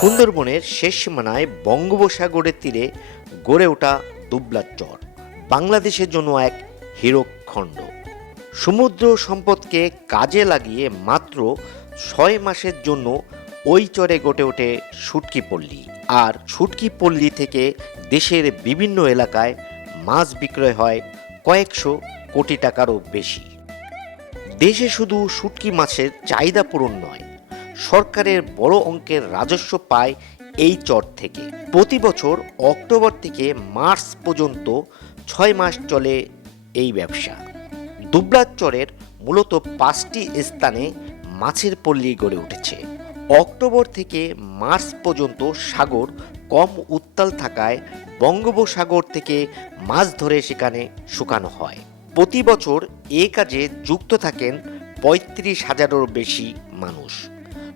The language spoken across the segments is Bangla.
সুন্দরবনের শেষ সীমানায় বঙ্গোপসাগরের তীরে গড়ে ওঠা দুবলার চর, বাংলাদেশের জন্য এক হীরকখণ্ড সমুদ্র সম্পদকে কাজে লাগিয়ে মাত্র ছয় মাসের জন্য ওই চরে গড়ে ওঠে শুটকি পল্লী আর শুটকি পল্লী থেকে দেশের বিভিন্ন এলাকায় মাছ বিক্রয় হয় কয়েকশো কোটি টাকারও বেশি। দেশে শুধু শুটকি মাছের চাহিদা পূরণ নয় সরকারের বড় অঙ্কের রাজস্ব পায় এই চর থেকে। প্রতি বছর অক্টোবর থেকে মার্চ পর্যন্ত ছয় মাস চলে এই ব্যবসা। দুবলার চরের মূলত পাঁচটি স্থানে মাছের পল্লী গড়ে উঠেছে। অক্টোবর থেকে মার্চ পর্যন্ত সাগর কম উত্তাল থাকায় বঙ্গোপসাগর থেকে মাছ ধরে সেখানে শুকানো হয়। প্রতি বছর এ কাজে যুক্ত থাকেন পঁয়ত্রিশ হাজারেরও বেশি মানুষ।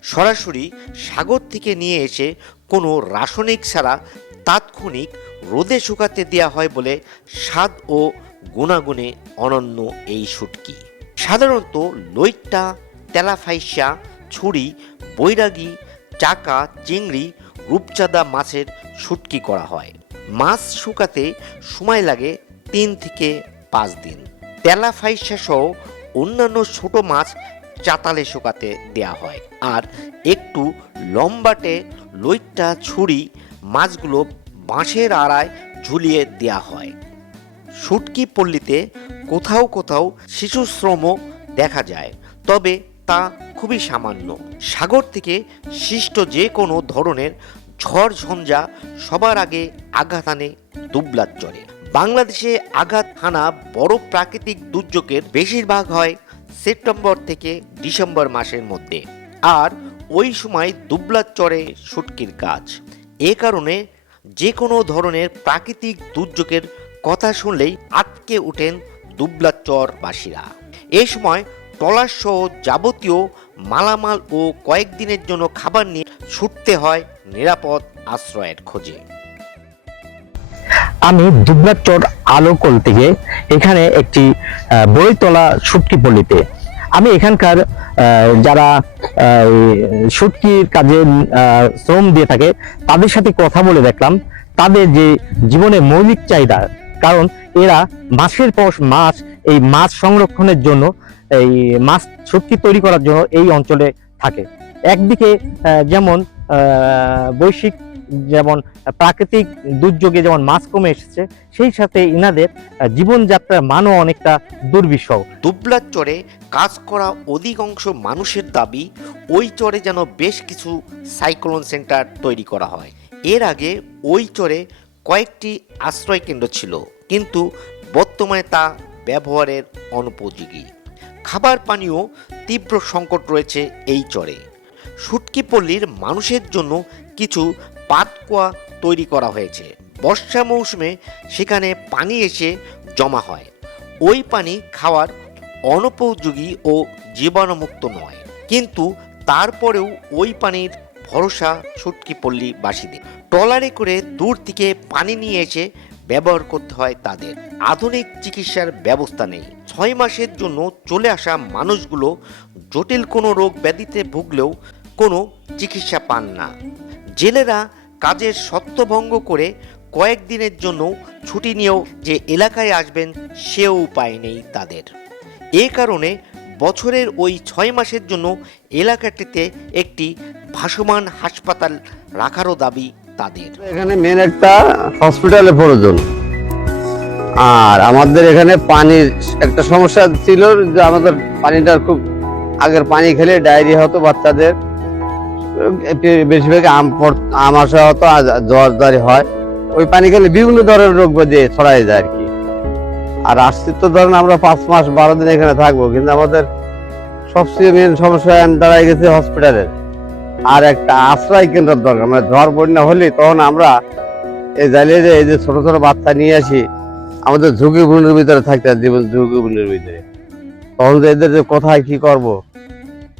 সরাসরি সাগর থেকে নিয়ে এসে কোনো রাসায়নিক ছাড়া তাৎক্ষণিক রোদে শুকাতে দেওয়া হয় বলে স্বাদ ও গুণাগুণে অনন্য এই শুটকি। সাধারণত লইট্টা, তেলাফাইসা, ছুরি, বৈরাগী, চাকা, চিংড়ি, রূপচাঁদা মাছের শুটকি করা হয়। মাছ শুকাতে সময় লাগে তিন থেকে পাঁচ দিন। তেলাফাইসা সহ অন্যান্য ছোট মাছ চাতালে শুকাতে দেয়া হয়। আর একটু লম্বাটে লইট্টা ছুরি মাছগুলো বাঁশের আড়ায় ঝুলিয়ে দেয়া হয়। শুটকি পল্লীতে কোথাও কোথাও শিশু শ্রমও দেখা যায়, তবে তা খুবই সামান্য। সাগর থেকে সৃষ্ট যে কোনো ধরনের ঝড় ঝঞ্ঝা সবার আগে আঘাত আনে দুবলার চরে বাংলাদেশে আঘাত হানা বড় প্রাকৃতিক দুর্যোগের বেশিরভাগ হয় সেপ্টেম্বর থেকে ডিসেম্বর মাসের মধ্যে। আর ওই সময় দুবলার চরে শুটকির কাজ। এ কারণে যে কোনো ধরনের প্রাকৃতিক দুর্যোগের কথা শুনলেই আটকে ওঠেন দুবলার চরবাসীরা। এই সময় ট্রলার সহ যাবতীয় মালামাল ও কয়েকদিনের জন্য খাবার নিয়ে ছুটতে হয় নিরাপদ আশ্রয়ের খোঁজে। আমি দুবলার দুবলাচর আলোকল থেকে এখানে একটি বইতলা শুটকি পল্লীতে আমি এখানকার যারা আহ, শুটকির কাজে শ্রম দিয়ে থাকে তাদের সাথে কথা বলে দেখলাম তাদের যে জীবনে মৌলিক চাহিদা কারণ এরা মাসের পর মাস এই মাছ সংরক্ষণের জন্য এই মাছ শুটকি তৈরি করার জন্য এই অঞ্চলে থাকে। একদিকে যেমন বৈশ্বিক যেমন প্রাকৃতিক দুর্যোগে যেমন মাছ কমে এসেছে, সেই সাথে ইনাদের জীবনযাত্রার মানও অনেকটা দুর্বিষহ। দুবলার চরে কাজ করা অধিকাংশ মানুষের দাবি, ওই চরে যেন বেশ কিছু সাইক্লোন সেন্টার তৈরি করা হয়। এর আগে ওই চরে কয়েকটি আশ্রয় কেন্দ্র ছিল, কিন্তু বর্তমানে তা ব্যবহারের অনুপযোগী। খাবার পানীয় তীব্র সংকট রয়েছে এই চরে। শুটকি পল্লীর মানুষের জন্য কিছু পাতকুয়া তৈরি করা হয়েছে। বর্ষা মৌসুমে সেখানে পানি এসে জমা হয়। ওই পানি খাওয়ার অনুপযোগী ও জীবাণুমুক্ত নয়। কিন্তু তারপরেও ওই পানির ভরসা ছুটকি পল্লী বাসীদের। ট্রলারে করে দূর থেকে পানি নিয়ে এসে ব্যবহার করতে হয় তাদের। আধুনিক চিকিৎসার ব্যবস্থা নেই। ছয় মাসের জন্য চলে আসা মানুষগুলো জটিল কোনো রোগ ব্যাধিতে ভুগলেও কোনো চিকিৎসা পান না। জেলেরা কাজের সত্যভঙ্গ করে কয়েকদিনের জন্য ছুটি নিয়েও যে এলাকায় আসবেন সেও উপায় নেই তাদের। এ কারণে বছরের ওই ছয় মাসের জন্য এলাকাটিতে একটি ভাসমান হাসপাতাল রাখারও দাবি তাদের। এখানে মেন একটা হসপিটালের প্রয়োজন। আর আমাদের এখানে পানির একটা সমস্যা ছিল যে আমাদের পানিটার খুব আগের পানি খেলে ডায়রিয়া হতো বাচ্চাদের। বেশিরভাগ আম আম আসা হতো আর জ্বর জারি হয়। ওই পানি খেলে বিভিন্ন ধরনের রোগ ব্যাধি ছড়াই যায় আর কি। আর আসছি তো ধরেন আমরা পাঁচ মাস বারো দিন এখানে থাকব কিন্তু আমাদের সবচেয়ে মেন সমস্যা দাঁড়ায় গেছে হসপিটালের আর একটা আশ্রয় কেন্দ্রের দরকার মানে ঝড় বন্যা হলে তখন আমরা এই জ্বালিয়ে যে এই যে ছোটো ছোটো বাচ্চা নিয়ে আসি আমাদের ঝুঁকিপূর্ণের ভিতরে থাকতে হয়, জীবন ঝুঁকিপূর্ণের ভিতরে। তখন এদের যে কোথায় কি করব?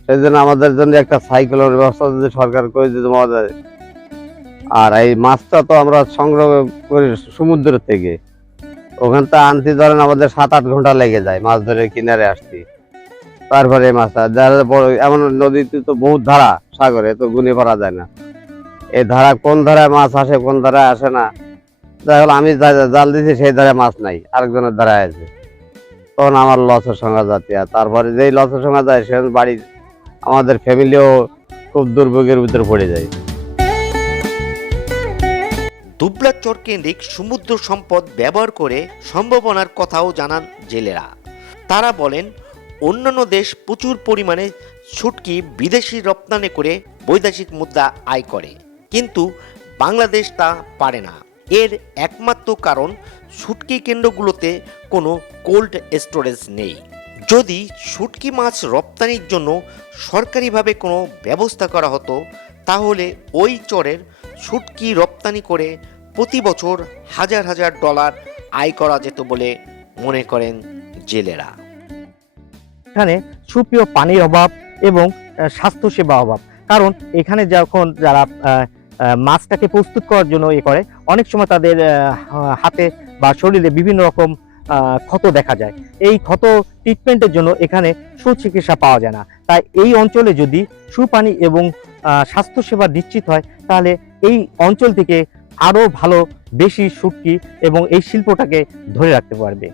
সেই জন্য আমাদের জন্য একটা সাইকেলের ব্যবস্থা যদি সরকার করে দিতে আমাদের আর এই মাছটা তো আমরা সংগ্রহ করি সমুদ্র থেকে। ওখান তো আনতে ধরেন আমাদের সাত আট ঘণ্টা লেগে যায় মাছ ধরে কিনারে আসছি তারপরে এই মাছটা, যারা বড়, এমন নদীতে তো বহুত ধারা, সাগরে, তো গুনে পারা যায় না। এই ধারা কোন ধারায় মাছ আসে, কোন ধারায় আসে না। যাই হোক, আমি জাল দিছি, সেই ধারায় মাছ নাই, আরেকজনের ধারায় আছে। তখন আমার লসের যাচ্ছে আর তারপরে যেই লসের সংখ্যা যায়, সে বাড়ির আমাদের ফ্যামিলিও খুব দুর্ভোগের ভিতরে পড়ে যায়। দুবলা চর কেন্দ্রিক সমুদ্র সম্পদ ব্যবহার করে সম্ভাবনার কথাও জানান জেলেরা। তারা বলেন, অন্যান্য দেশ প্রচুর পরিমাণে ছুটকি বিদেশি রপ্তানি করে বৈদেশিক মুদ্রা আয় করে। কিন্তু বাংলাদেশ তা পারে না। এর একমাত্র কারণ শুটকি কেন্দ্রগুলোতে কোনো কোল্ড স্টোরেজ নেই। যদি শুটকি মাছ রপ্তানির জন্য সরকারিভাবে কোনো ব্যবস্থা করা হতো, তাহলে ওই চরের শুটকি রপ্তানি করে প্রতি বছর হাজার হাজার ডলার আয় করা যেত বলে মনে করেন জেলেরা। এখানে সুপ্রিয় পানির অভাব এবং স্বাস্থ্যসেবা অভাব। কারণ এখানে যখন যারা মাছটাকে প্রস্তুত করার জন্য এ করে, অনেক সময় তাদের হাতে বা শরীরে বিভিন্ন রকম ক্ষত দেখা যায়। এই ক্ষত ট্রিটমেন্টের জন্য এখানে সুচিকিৎসা পাওয়া যায় না। তাই এই অঞ্চলে যদি সুপানি এবং স্বাস্থ্যসেবা নিশ্চিত হয়, তাহলে এই অঞ্চল থেকে আরও ভালো, বেশি সুটকি এবং এই শিল্পটাকে ধরে রাখতে পারবে।